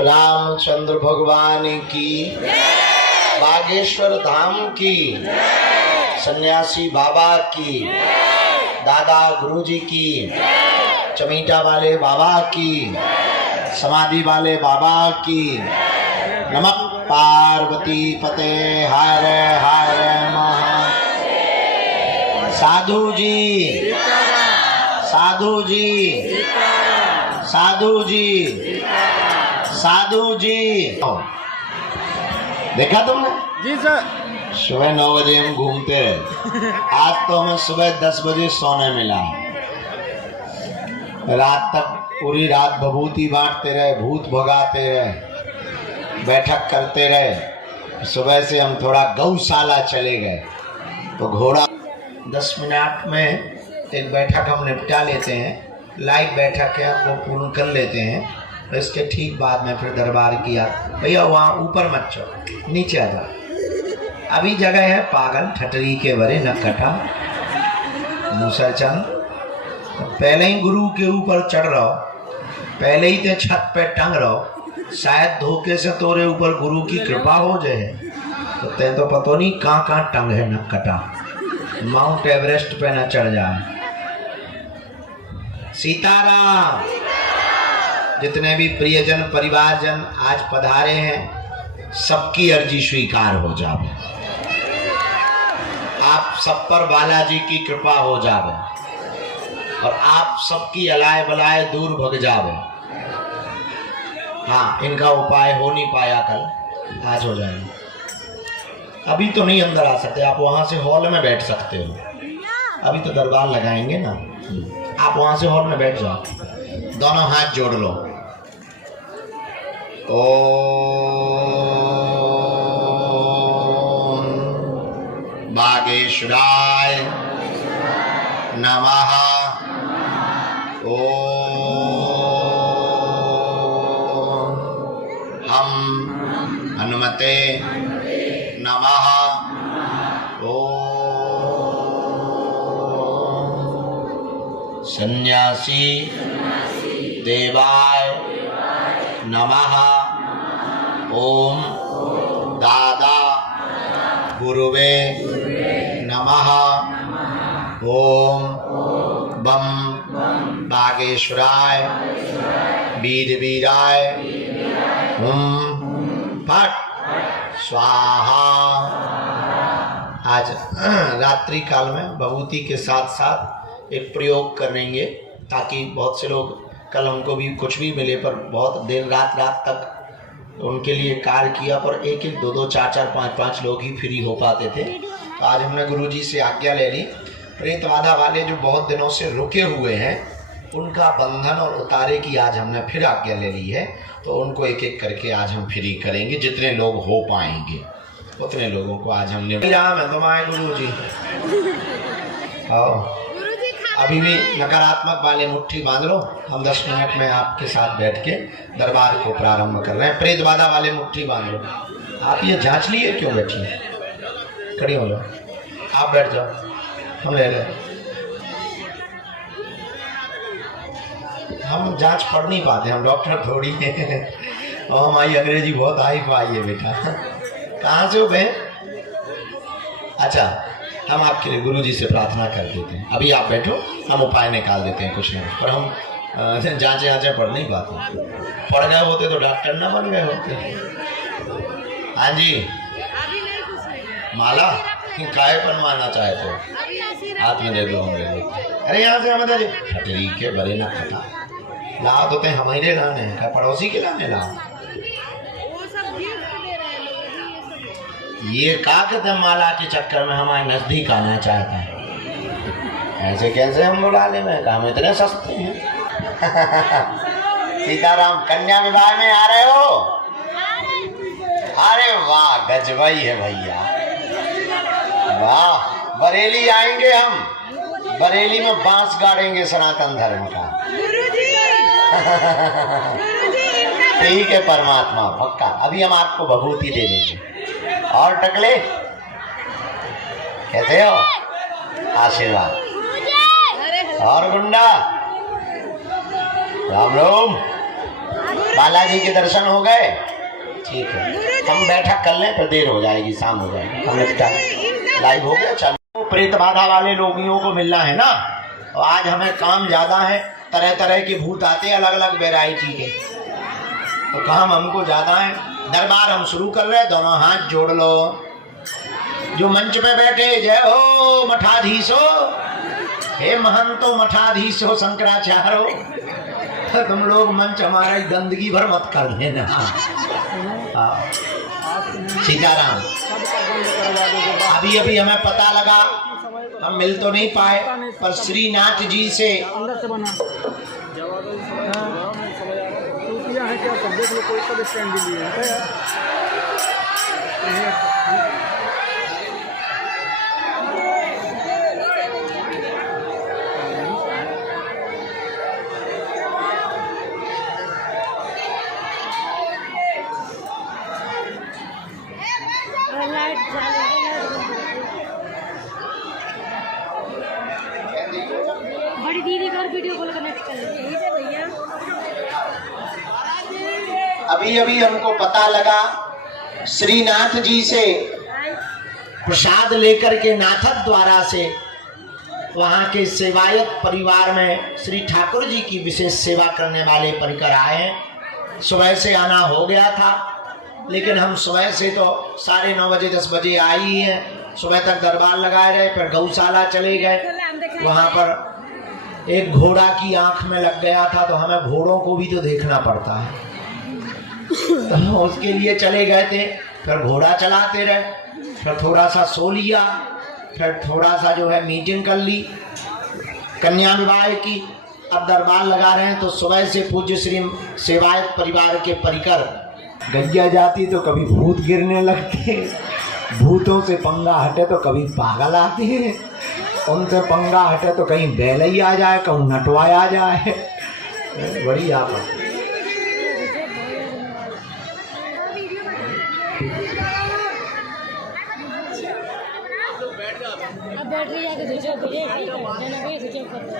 रामचंद्र भगवान की, बागेश्वर धाम की, सन्यासी बाबा की, दादा गुरुजी की, चमीटा वाले बाबा की, समाधि वाले बाबा की। नमः पार्वती पते हर हर महा। साधु जी, साधु जी, साधु जी, साधु जी। देखा तुमने? जी सर। सुबह 9 बजे हम घूमते रहे, आज तो हमें सुबह 10 बजे सोने मिला। रात तक पूरी रात भभूति बांटते रहे, भूत भगाते रहे, बैठक करते रहे। सुबह से हम थोड़ा गौशाला चले गए तो घोड़ा 10 मिनट में एक बैठक हम निपटा लेते हैं, लाइट बैठक है वो पूर्ण कर लेते हैं। तो इसके ठीक बाद में फिर दरबार किया, भैया वहाँ ऊपर मत चढ़ो, नीचे आ जाओ। अभी जगह है पागल ठटरी के बरे नकटा मूसरचंद। पहले ही गुरु के ऊपर चढ़ रहो, पहले ही ते छत पे टंग रहो, शायद धोखे से तोरे ऊपर गुरु की कृपा हो जाए। तो ते तो पतो नहीं कहाँ टंग है नकटा, माउंट एवरेस्ट पे न चढ़ जाए। सीताराम। जितने भी प्रियजन परिवारजन आज पधारे हैं, सबकी अर्जी स्वीकार हो जावे। आप सब पर बालाजी की कृपा हो जावे और आप सबकी अलाय बलाय दूर भग जावे। हाँ, इनका उपाय हो नहीं पाया कल, आज हो जाएगा। अभी तो नहीं अंदर आ सकते, आप वहां से हॉल में बैठ सकते हो। अभी तो दरबार लगाएंगे ना, आप वहां से हॉल में बैठ जाओ, दोनों हाथ जोड़ लो। ओम बागेश्वराय नमः। ओम हम हनुमते नमः। ओम सन्यासी देवाय नमः। ओम दादा गुरुवे नमः। ओम बम बागेश्वराय वीर वीराय फट स्वाहा। आज रात्रि काल में भभूति के साथ साथ एक प्रयोग करेंगे, ताकि बहुत से लोग, कल हमको भी कुछ भी मिले पर बहुत देर रात तक उनके लिए कार्य किया, पर एक 2 4 5 लोग ही फ्री हो पाते थे। तो आज हमने गुरुजी से आज्ञा ले ली, प्रेतबाधा वाले जो बहुत दिनों से रुके हुए हैं उनका बंधन और उतारे की आज हमने फिर आज्ञा ले ली है। तो उनको एक एक करके आज हम फ्री करेंगे, जितने लोग हो पाएंगे उतने लोगों को आज हमने। राम है तुम्हारे गुरुजी। आओ, अभी भी नकारात्मक वाले मुट्ठी बांध लो, हम 10 मिनट में आपके साथ बैठ के दरबार को प्रारंभ कर रहे हैं। प्रेतबाधा वाले मुट्ठी बांध लो। आप ये जांच लिए क्यों बैठी हैं? खड़ी हो लो, आप बैठ जाओ, हम ले लें। हम जांच पढ़ नहीं पाते, हम डॉक्टर थोड़ी हैं और हमारी अंग्रेजी बहुत हाई फाई है बेटा। कहाँ से हो गए? अच्छा, हम आपके लिए गुरुजी से प्रार्थना कर देते हैं। अभी आप बैठो, हम उपाय निकाल देते हैं कुछ ना कुछ, पर हम जांचें पढ़ नहीं पाते। पढ़ गए होते तो डॉक्टर ना बन गए होते। हाँ जी, माला काय बनवाना चाहे तो हाथ में दे दो, हम ले लो। अरे यहाँ से हम दे खटरी के बड़े ना खटा लाओ, तो हमारे लाने हैं, पड़ोसी के लाने लाओ। ये का कहते माला के चक्कर में हमारे नजदीक आना चाहता है। ऐसे कैसे हम बुला ले, मैं हम इतने सस्ते हैं। सीताराम, कन्या विवाह में आ रहे हो? अरे वाह, गजबई है भैया, वाह। बरेली आएंगे हम, बरेली में बांस गाड़ेंगे सनातन धर्म का। ठीक है परमात्मा, पक्का। अभी हम आपको भभूति दे देंगे। और टकले कैसे हो? आशीर्वाद। और गुंडा, राम राम। बालाजी के दर्शन हो गए? ठीक है, हम बैठक कर लें, फिर देर हो जाएगी, शाम हो जाएगी। हमने लाइव हो गया, चलो। प्रेत बाधा वाले लोगियों को मिलना है ना, और आज हमें काम ज्यादा है। तरह तरह के भूत आते हैं, अलग अलग वेराइटी के, तो काम हमको ज्यादा है। दरबार हम शुरू कर रहे हैं, दोनों हाथ जोड़ लो। जो मंच पे बैठे, जय हो मठाधीशो, हे महंतो मठाधीशो शंकराचार्यो, तुम लोग मंच हमारा ही गंदगी भर मत कर देना। सीताराम, अभी अभी हमें पता लगा, हम मिल तो नहीं पाए, पर श्रीनाथ जी से बड़ी दीदी का वीडियो कॉल कनेक्ट कर लीजिए भैया। अभी अभी हमको पता लगा, श्रीनाथ जी से प्रसाद लेकर के नाथक द्वारा से वहाँ के सेवायत परिवार में श्री ठाकुर जी की विशेष सेवा करने वाले परिकर आए हैं। सुबह से आना हो गया था, लेकिन हम सुबह से तो 9:30 बजे 10 बजे आई ही हैं। सुबह तक दरबार लगाए रहे, फिर गौशाला चले गए। वहाँ पर एक घोड़ा की आंख में लग गया था, तो हमें घोड़ों को भी तो देखना पड़ता है, तो उसके लिए चले गए थे। फिर घोड़ा चलाते रहे, फिर थोड़ा सा सो लिया, फिर थोड़ा सा जो है मीटिंग कर ली कन्या विवाह की। अब दरबार लगा रहे हैं, तो सुबह से पूज्य श्री सेवायत परिवार के परिकर गैया जाती तो कभी भूत गिरने लगते, भूतों से पंगा हटे तो कभी पागल आते हैं, उनसे पंगा हटे तो कहीं बैल ही आ जाए, कहीं नटवा आ जाए। बड़ी आपत। अब बैटरी जाके स्विच ऑफ करिए, स्विच ऑफ कर दो।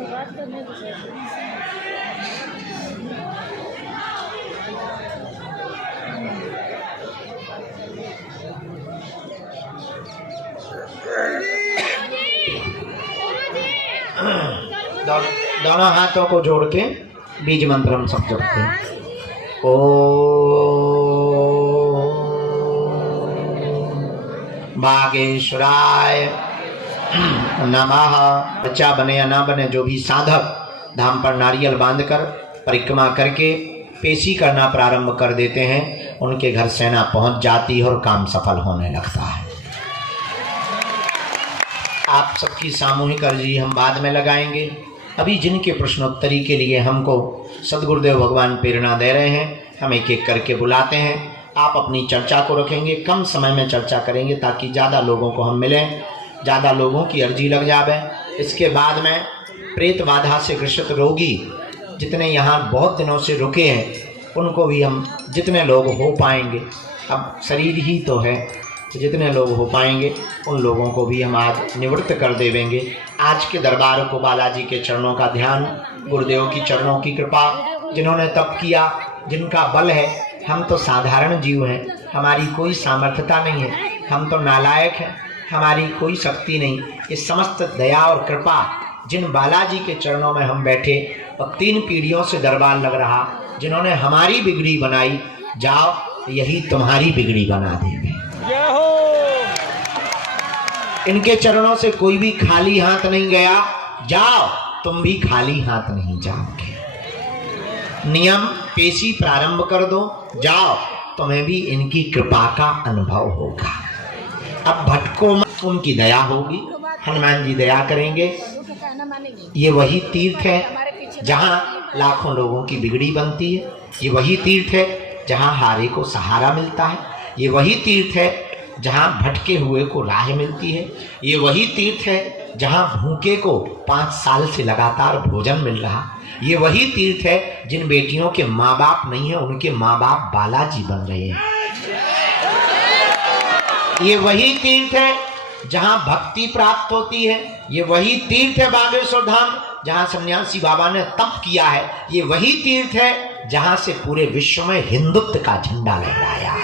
बात करने दो। दोनों हाथों को जोड़ के बीज मंत्र हम सब जपते हैं। ओ बागेश्वराय नमः। बच्चा बने या ना बने, जो भी साधक धाम पर नारियल बांधकर परिक्रमा करके पेशी करना प्रारंभ कर देते हैं, उनके घर सेना पहुंच जाती है और काम सफल होने लगता है। आप सबकी सामूहिक अर्जी हम बाद में लगाएंगे। अभी जिनके प्रश्नोत्तरी के लिए हमको सद्गुरुदेव भगवान प्रेरणा दे रहे हैं, हम एक एक करके बुलाते हैं। आप अपनी चर्चा को रखेंगे, कम समय में चर्चा करेंगे ताकि ज़्यादा लोगों को हम मिलें, ज़्यादा लोगों की अर्जी लग जावे। इसके बाद में प्रेत बाधा से ग्रसित रोगी जितने यहाँ बहुत दिनों से रुके हैं, उनको भी हम जितने लोग हो पाएंगे, अब शरीर ही तो है, तो जितने लोग हो पाएंगे उन लोगों को भी हम आज निवृत्त कर देवेंगे। आज के दरबार को बालाजी के चरणों का ध्यान, गुरुदेव की चरणों की कृपा, जिन्होंने तप किया, जिनका बल है। हम तो साधारण जीव हैं, हमारी कोई सामर्थ्यता नहीं है, हम तो नालायक हैं, हमारी कोई शक्ति नहीं। इस समस्त दया और कृपा जिन बालाजी के चरणों में हम बैठे और 3 पीढ़ियों से दरबार लग रहा, जिन्होंने हमारी बिगड़ी बनाई, जाओ यही तुम्हारी बिगड़ी बना देंगे। इनके चरणों से कोई भी खाली हाथ नहीं गया, जाओ तुम भी खाली हाथ नहीं जाओगे। नियम पेशी प्रारंभ कर दो, जाओ तुम्हें भी इनकी कृपा का अनुभव होगा। अब भटको मत, उनकी दया होगी, हनुमान जी दया करेंगे। ये वही तीर्थ है जहाँ लाखों लोगों की बिगड़ी बनती है, ये वही तीर्थ है जहाँ हारे को सहारा मिलता है, ये वही तीर्थ है जहाँ भटके हुए को राह मिलती है, ये वही तीर्थ है जहाँ भूखे को 5 साल से लगातार भोजन मिल रहा, ये वही तीर्थ है जिन बेटियों के माँ बाप नहीं है उनके माँ बाप बालाजी बन रहे हैं, ये वही तीर्थ है जहाँ भक्ति प्राप्त होती है, ये वही तीर्थ है बागेश्वर धाम जहाँ सन्यासी बाबा ने तप किया है, ये वही तीर्थ है जहाँ से पूरे विश्व में हिंदुत्व का झंडा लहराया,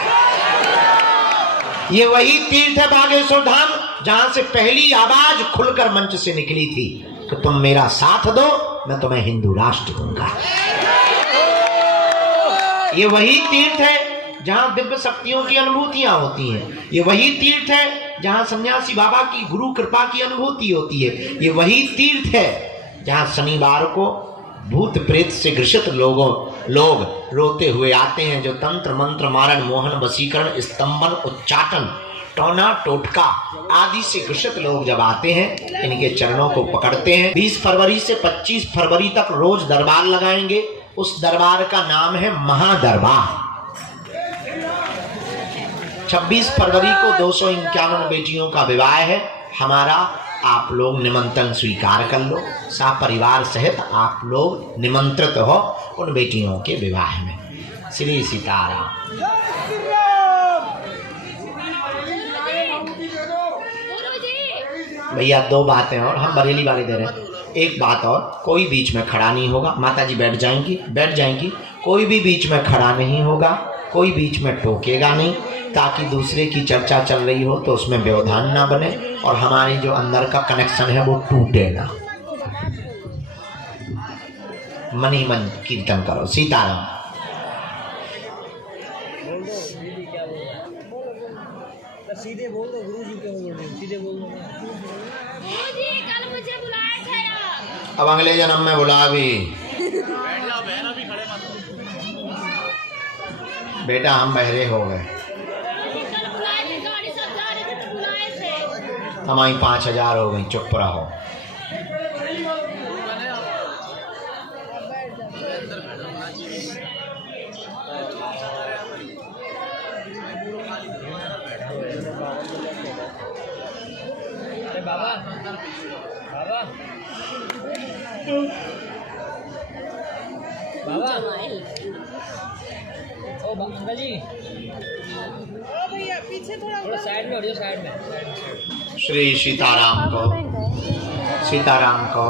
ये वही तीर्थ है बागेश्वर धाम जहाँ से पहली आवाज खुलकर मंच से निकली थी कि तुम मेरा साथ दो मैं तुम्हें हिंदू राष्ट्र दूंगा, ये वही तीर्थ है जहाँ दिव्य शक्तियों की अनुभूतियां होती हैं, ये वही तीर्थ है जहाँ सन्यासी बाबा की गुरु कृपा की अनुभूति होती है, ये वही तीर्थ है जहाँ शनिवार को भूत प्रेत से ग्रसित लोग रोते हुए आते हैं, जो तंत्र मंत्र मारण मोहन वशीकरण स्तंभन उच्चाटन टोना टोटका आदि से ग्रसित लोग जब आते हैं इनके चरणों को पकड़ते हैं। 20 फरवरी से 25 फरवरी तक रोज दरबार लगाएंगे, उस दरबार का नाम है महादरबार। 26 फरवरी को 251 बेटियों का विवाह है हमारा, आप लोग निमंत्रण स्वीकार कर लो, परिवार सहित आप लोग निमंत्रित हो उन बेटियों के विवाह में। श्री सीताराम। भैया 2 बातें और हम बरेली वाले दे रहे हैं, एक बात और, कोई बीच में खड़ा नहीं होगा, माता जी बैठ जाएंगी, कोई भी बीच में खड़ा नहीं होगा, कोई बीच में टोकेगा नहीं, ताकि दूसरे की चर्चा चल रही हो तो उसमें व्यवधान ना बने और हमारी जो अंदर का कनेक्शन है वो टूटे ना। मन ही मन कीर्तन करो। सीताराम। सीधे बोल दो गुरु जी, क्यों बोल रहे हो? सीधे बोल दो ना। गुरुजी कल मुझे बुलाया था यार। अब अगले जन्म में बुला भी। बेटा हम बहरे हो गए, कल बुलाए थे, गाड़ी सब जा रहे थे तो बुलाए थे। हमारी 5000 हो गई, चुप रहो। बाबा बाबा बाबा ओ अंकल जी, ओ भैया पीछे थोड़ा साइड में हो जाओ, साइड में। श्री सीताराम को, सीताराम को।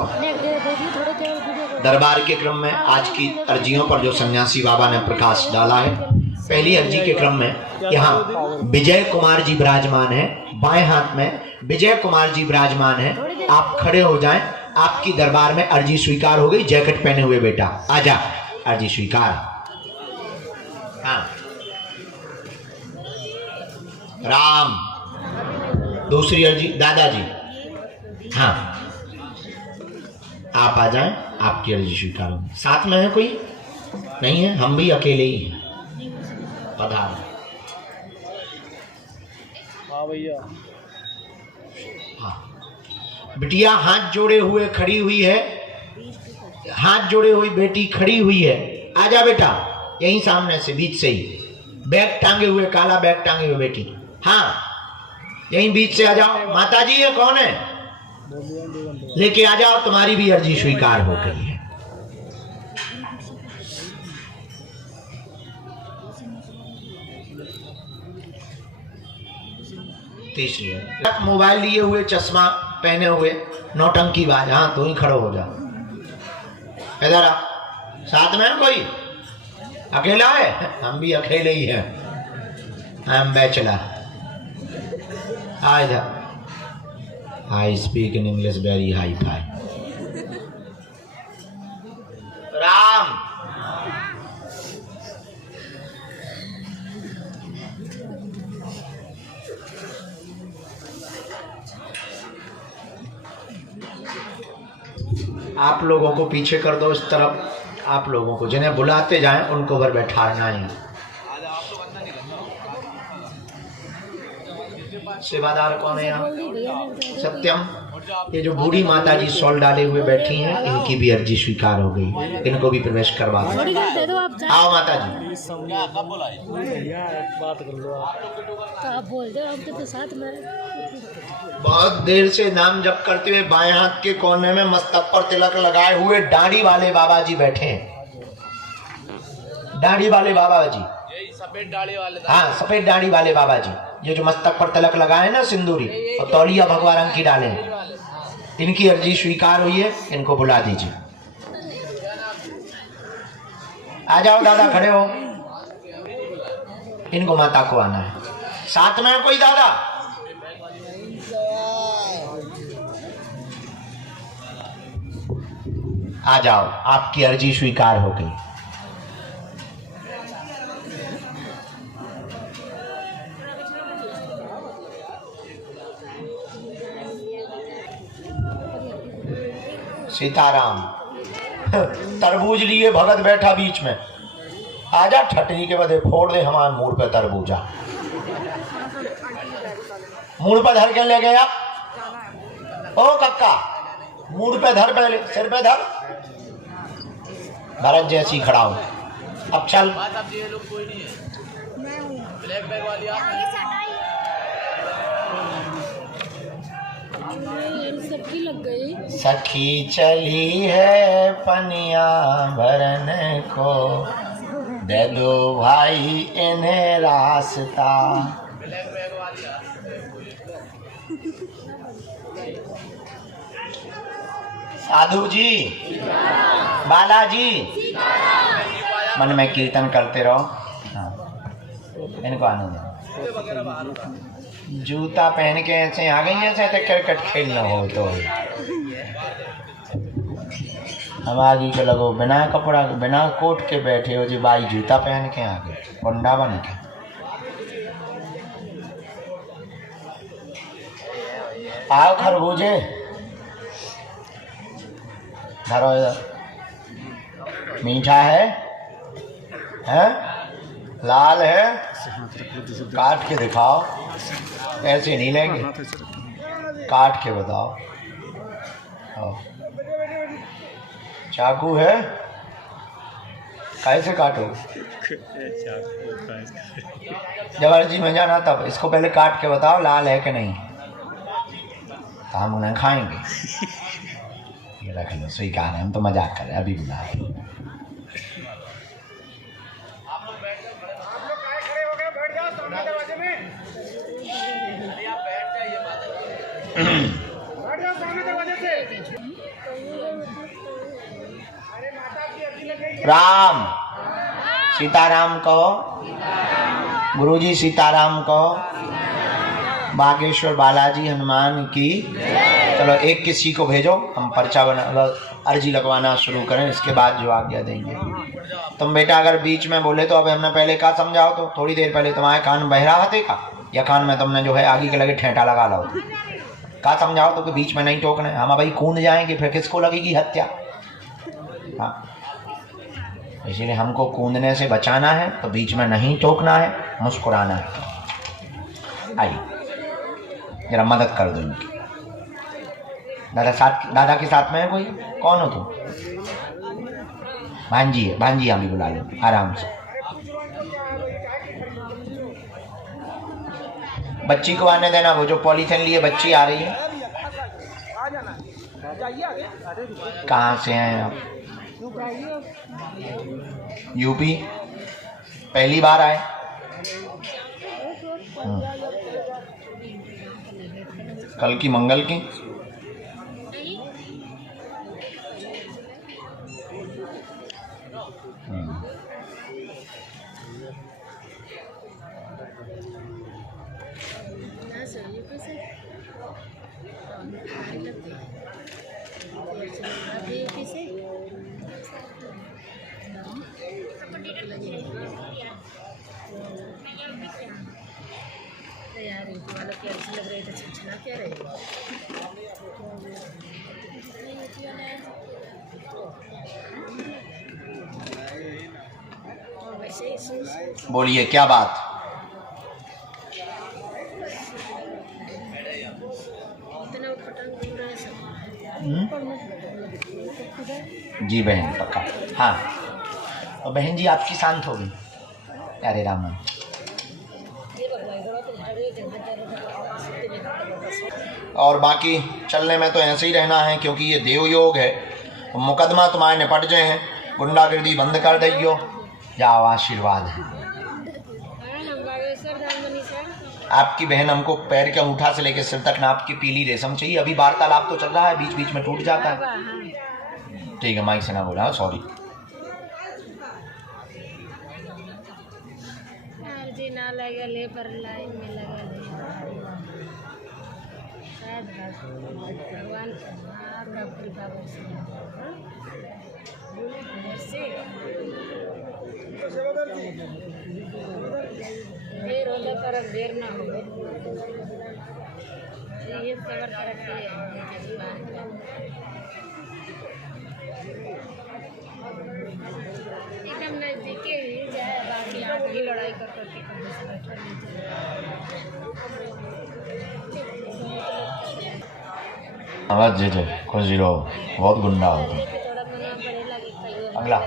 दरबार के क्रम में आज की अर्जियों पर जो सन्यासी बाबा ने प्रकाश डाला है, पहली अर्जी के क्रम में यहाँ विजय कुमार जी विराजमान है, बाएं हाथ में विजय कुमार जी विराजमान है। आप खड़े हो जाएं, आपकी दरबार में अर्जी स्वीकार हो गई। जैकेट पहने हुए बेटा आजा, अर्जी स्वीकार। हाँ राम। दूसरी अर्जी दादाजी। हाँ आप आ जाएं, आपकी अर्जी स्वीकार होगी। साथ में है कोई? नहीं है, हम भी अकेले ही हैं। पधार। हाँ भैया। हाँ बिटिया हाथ जोड़े हुए खड़ी हुई है, हाथ जोड़े हुई बेटी खड़ी हुई है। आजा बेटा, यहीं सामने से बीच से ही, बैग टांगे हुए, काला बैग टांगे हुए बेटी। हाँ यहीं बीच से आ जाओ। माता जी ये कौन है? लेके आ जाओ, तुम्हारी भी अर्जी स्वीकार हो गई है। तीसरी मोबाइल लिए हुए, चश्मा पहने हुए, नौटंकी बाज। हाँ तो ही खड़ो हो जा। इधर आ, साथ में है कोई? अकेला है? हम भी अकेले ही हैं, हम बैचलर। इधर I speak in English very hi fi. Ram आप लोगों को पीछे कर दो इस तरफ। आप लोगों को जिन्हें बुलाते जाएं उनको उधर बैठाना है। सेवादार कौन है यहाँ? सत्यम। ये जो बूढ़ी माता जी शॉल डाले हुए बैठी हैं, इनकी भी अर्जी स्वीकार हो गई, इनको भी प्रवेश करवा दो। आओ माता जी। बात कर लो आप बोल दो, आपके तो साथ में बहुत देर से नाम जप करते हुए बाएं हाथ के कोने में मस्तक पर तिलक लगाए हुए दाढ़ी वाले बाबा जी बैठे हैं। दाढ़ी वाले बाबा जी, सफेद दाढ़ी वाले। हाँ, सफेद दाढ़ी वाले बाबा जी। ये जो मस्तक पर तिलक लगाए ना सिंदूरी और तौलिया भगवा रंग की डाले हैं, इनकी अर्जी स्वीकार हुई है, इनको बुला दीजिए। आ जाओ दादा, खड़े हो। इनको माता को आना है। साथ में कोई दादा? आ जाओ, आपकी अर्जी स्वीकार हो गई। सीताराम। तरबूज लिए भगत बैठा बीच में। आजा ठटनी के बदे फोड़ दे हमारे मुंह पे तरबूजा। मुंह पे धर के ले गया। ओ कक्का, मुंह पे धर, पहले सिर पे धर। भरत जैसी खड़ा हो। अब चल। सबकी लग गई। सखी चली है पनिया भरन को, दे दो भाई इन्हें रास्ता। साधु जी, बालाजी, मन में कीर्तन करते रहो। हाँ, इनको आने दो। जूता पहन के ऐसे आ गई जैसे तो क्रिकेट खेलना हो तो। हम आगे के लगो बिना कपड़ा बिना कोट के बैठे हो जी, भाई जूता पहन के आ गए पंडा बन के। आओ खरबूजे, धरो इधर। मीठा है? लाल है? काट के दिखाओ। ऐसे नहीं लेंगे, काट के बताओ। चाकू है? कैसे काटो? जब अर्जी में जाना तब इसको पहले काट के बताओ लाल है कि नहीं, तो हम उन्हें खाएंगे। ये रख लो, स्वीकार है, हम तो मजाक कर रहे हैं, अभी बुला लो। राम सीताराम कहो, गुरुजी सीताराम कहो, बागेश्वर बालाजी हनुमान की। चलो एक किसी को भेजो, हम पर्चा बना अर्जी लगवाना शुरू करें, इसके बाद जो आज्ञा देंगे। तुम बेटा अगर बीच में बोले तो अब हमने पहले का समझाओ, तो थोड़ी देर पहले तुम्हारे कान बहरा हते का, या कान में तुमने जो है आगे के लगे ठेठा लगा लो का समझाओ, तो कि बीच में नहीं टोकना है। हम भाई कूद जाएंगे फिर किसको लगेगी हत्या। हाँ, इसीलिए हमको कूदने से बचाना है, तो बीच में नहीं टोकना है, मुस्कुराना है। आइए जरा मदद कर दो इनकी। दादा के साथ में है कोई? कौन हो तुम? भांजी है, भांजी हम भी बुला लो आराम से। बच्ची को आने देना, वो जो पॉलीथिन लिए बच्ची आ रही है। कहाँ से हैं आप? यूपी? पहली बार आए? कल की मंगल की? यार इनको वाला क्या अच्छा लग रहा है, तो छछना क्या रहेगा। बोलिए क्या बात। जी बहन पक्का। हाँ और बहन जी आपकी शांत हो गई। अरे राम। और बाकी चलने में तो ऐसे ही रहना है क्योंकि ये देव योग है। मुकदमा तुम्हारे निपट गए हैं, गुंडागर्दी बंद कर दियो। जाओ आशीर्वाद है। आपकी बहन हमको पैर के अंगूठा से लेकर सिर तक नाप की पीली रेशम चाहिए। अभी वार्तालाप तो चल रहा है, बीच बीच में टूट जाता है। ठीक है माइक से ना बोला, सॉरी। ना लगा ले पर लाइन में लगा ले शायद भगवान आपका कृपा देर होने पर अब देर ना हो। ये सबर करके एकदम नजदीक ही जाए, बाकी आप ही लड़ाई कर करके आवाज जी जी खुश जी रहो, बहुत गुंडा होता है। अगला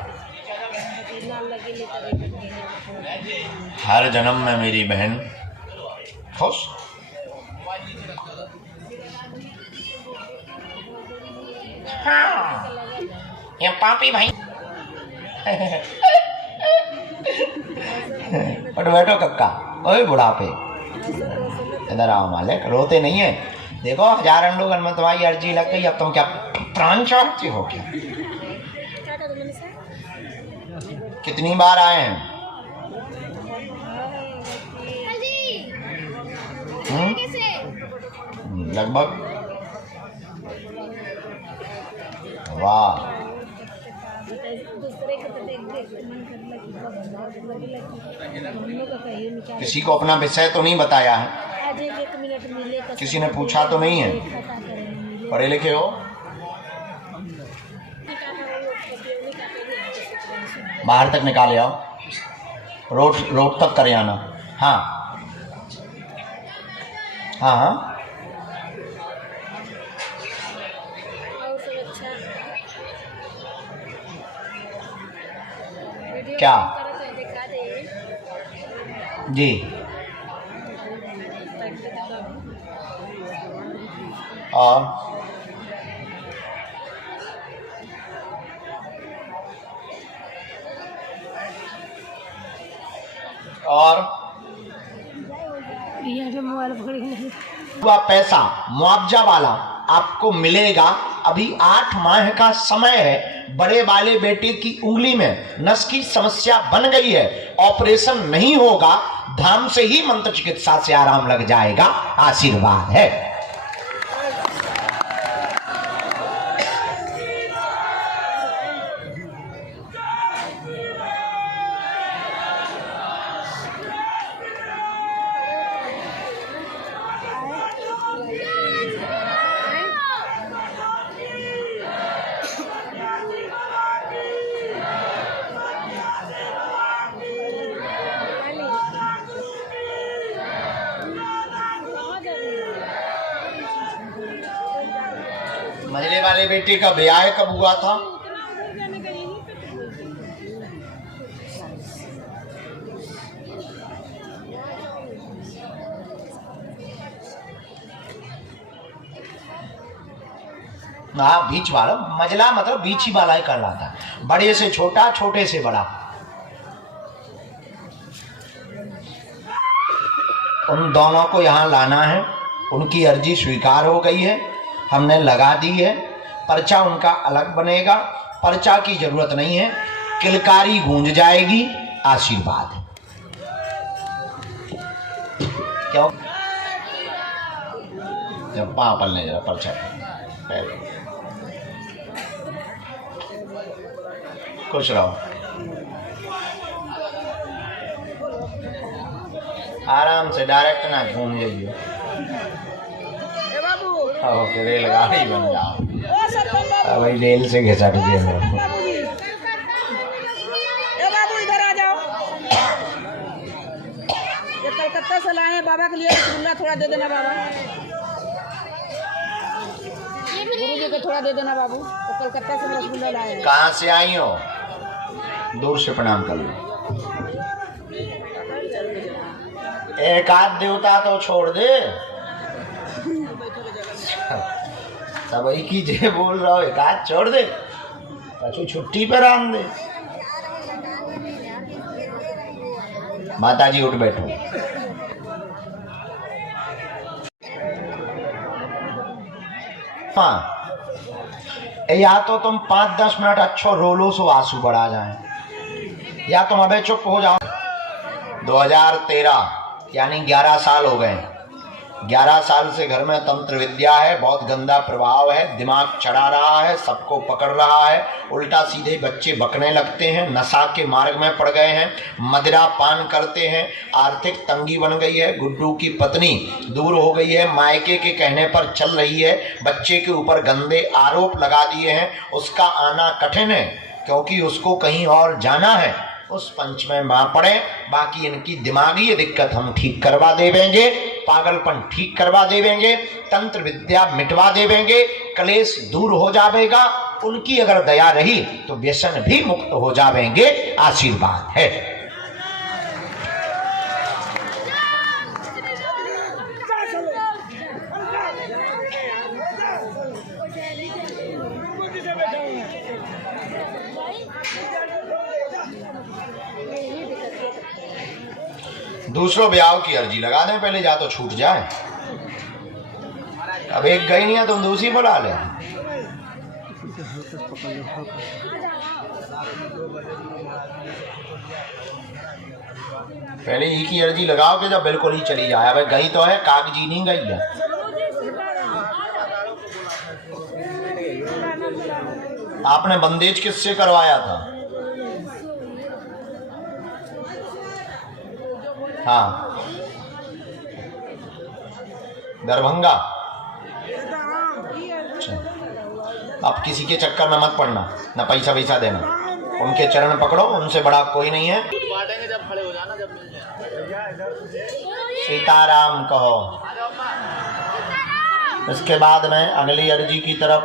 हर जन्म में मेरी बहन खुश। हाँ ये पापी भाई पर बैठो कक्का। ओए बुढ़ापे इधर आओ मालिक, रोते नहीं है। देखो 1000 अंडों में तुम्हारी अर्जी लग गई, अब तुम क्या प्राण चाहते हो क्या? कितनी बार आए हैं? लगभग। वाह किसी को अपना विषय तो नहीं बताया है? किसी ने पूछा तो नहीं है? पढ़े लिखे हो? बाहर तक निकाले आओ, रोड तक करे आना। हाँ हाँ हाँ क्या जी? और मोबाइल पकड़ के वह पैसा मुआवजा वाला आपको मिलेगा। अभी 8 माह का समय है। बड़े वाले बेटे की उंगली में नस की समस्या बन गई है, ऑपरेशन नहीं होगा, धाम से ही मंत्र चिकित्सा से आराम लग जाएगा। आशीर्वाद है। मझले वाले बेटे का ब्याह कब हुआ था? हाँ बीच वाला, मझला मतलब बीच ही वाला ही कर रहा था। बड़े से छोटा, छोटे से बड़ा। उन दोनों को यहाँ लाना है। उनकी अर्जी स्वीकार हो गई है, हमने लगा दी है। पर्चा उनका अलग बनेगा, पर्चा की जरूरत नहीं है, किलकारी गूंज जाएगी। आशीर्वाद है। क्यों? जब पापल ने जरा पर्चा खुश रहो, आराम से, डायरेक्ट ना घूम जाइए। रेलगाड़ी बन जाओ। भाई रेल से घिसट गए हो। ए बाबू इधर आ जाओ। ये कलकत्ता से लाए हैं बाबा के लिए रसगुल्ला, थोड़ा दे देना बाबा। गुरु जी को थोड़ा दे देना बाबू, वो कलकत्ता से रसगुल्ला लाए हैं। कहाँ से आई हो? दूर से प्रणाम कर लो। एक आध देवता तो छोड़ दे, सब एक ही जे बोल रहा हो, एक आध छोड़ दे, पछू छुट्टी पर आन दे। माता जी उठ बैठो। हाँ, या तो तुम 5-10 मिनट अच्छो रोलो सो आंसू बढ़ा जाए, या तुम अबे चुप हो जाओ। 2013 यानी 11 साल हो गए। 11 साल से घर में तंत्र विद्या है, बहुत गंदा प्रभाव है, दिमाग चढ़ा रहा है, सबको पकड़ रहा है, उल्टा सीधे बच्चे बकने लगते हैं, नशा के मार्ग में पड़ गए हैं, मदिरा पान करते हैं, आर्थिक तंगी बन गई है, गुड्डू की पत्नी दूर हो गई है, मायके के कहने पर चल रही है, बच्चे के ऊपर गंदे आरोप लगा दिए हैं, उसका आना कठिन है क्योंकि उसको कहीं और जाना है। उस पंच में मां पड़े, बाकी इनकी दिमागी दिक्कत हम ठीक करवा देवेंगे, पागलपन ठीक करवा देवेंगे, तंत्र विद्या मिटवा देवेंगे, कलेश दूर हो जाएगा। उनकी अगर दया रही तो व्यसन भी मुक्त हो जाएंगे। आशीर्वाद है। दूसरों ब्याह की अर्जी लगा दें पहले, जा तो छूट जाए। अब एक गई नहीं है तुम दूसरी बुला ले। पहले ही की अर्जी लगाओ कि जब बिल्कुल ही चली जाए। अब गई तो है, कागजी नहीं गई है। आपने बंदेज किससे करवाया था? हाँ, दरभंगा। अब किसी के चक्कर में मत पड़ना, ना पैसा वैसा देना, उनके चरण पकड़ो, उनसे बड़ा कोई नहीं है। जब खड़े हो जाना, जब मिल जाए। सीताराम कहो। इसके बाद में अगली अर्जी की तरफ,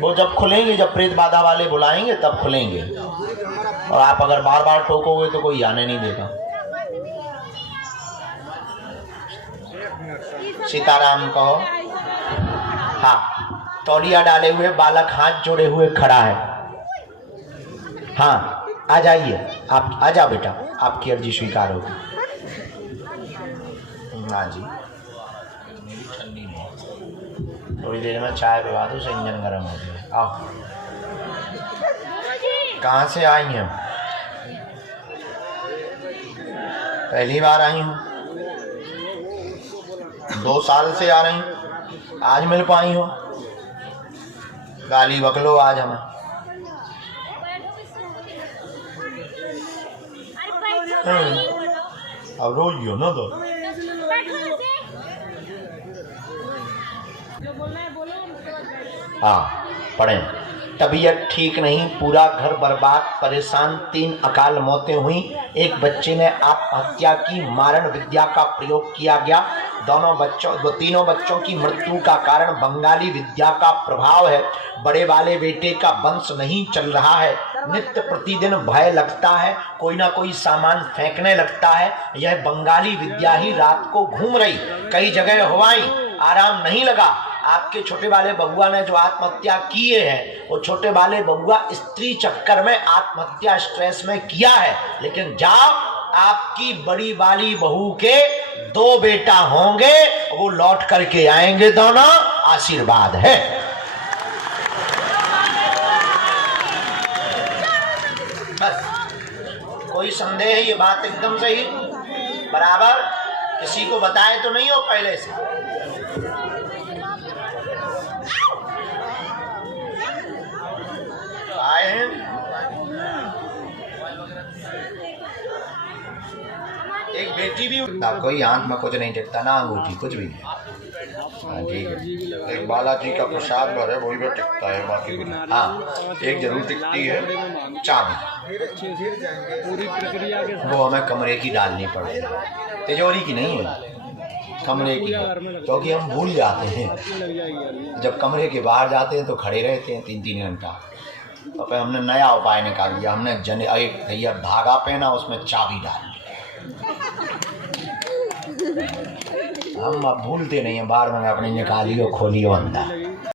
वो जब खुलेंगे, जब प्रेत बाधा वाले बुलाएंगे तब खुलेंगे, और आप अगर बार बार टोकोगे तो कोई आने नहीं देगा। सीताराम कहो। हाँ, तौलिया डाले हुए बालक हाथ जोड़े हुए खड़ा है। हाँ, आ जाइए, आप आ जाओ बेटा, आपकी अर्जी स्वीकार होगी। हाँ जी, थोड़ी देर में चाय पिवा दो, इंजन गर्म हो गया। आओ। कहाँ से आई हैं? पहली बार आई हूँ। 2 साल से आ रही हूँ, आज मिल पाई हो। गाली बकलो आज हमें। अब रोज हो ना तो। हाँ, पढ़ें। तबीयत ठीक नहीं, पूरा घर बर्बाद, परेशान, 3 अकाल मौतें हुई, एक बच्चे ने आत्महत्या की, मारण विद्या का प्रयोग किया गया, तीनों बच्चों की मृत्यु का कारण बंगाली विद्या का प्रभाव है। बड़े वाले बेटे का वंश नहीं चल रहा है, नित्य प्रतिदिन भय लगता है, कोई ना कोई सामान फेंकने लगता है। यह बंगाली विद्या ही रात को घूम रही, कई जगह हुआई, आराम नहीं लगा। आपके छोटे वाले बबुआ ने जो आत्महत्या किए हैं, वो छोटे वाले बबुआ स्त्री चक्कर में आत्महत्या स्ट्रेस में किया है। लेकिन जाओ, आपकी बड़ी वाली बहू के 2 बेटा होंगे, वो लौट करके आएंगे दोनों। आशीर्वाद है। बस, कोई संदेह है? ये बात एकदम सही, बराबर। किसी को बताए तो नहीं हो पहले से? आए हैं। एक बेटी भी, कोई आंख में कुछ नहीं दिखता, ना अंगूठी, कुछ भी नहीं। हाँ जी, एक बालाजी का प्रसाद भर है वही पे टिकता है, बाकी हाँ एक जरूर टिकती है चाबी, पूरी प्रक्रिया के वो हमें कमरे की डालनी पड़ेगी, तिजोरी की नहीं है, कमरे की, क्योंकि हम भूल जाते हैं जब कमरे के बाहर जाते हैं तो खड़े रहते हैं 3-3 घंटा। तो फिर हमने नया उपाय निकाल दिया, हमने एक भैया धागा पहना उसमें चाबी डाल दी। हम अब भूलते नहीं हैं, बार मैंने अपनी निकाली और खोली और अंदर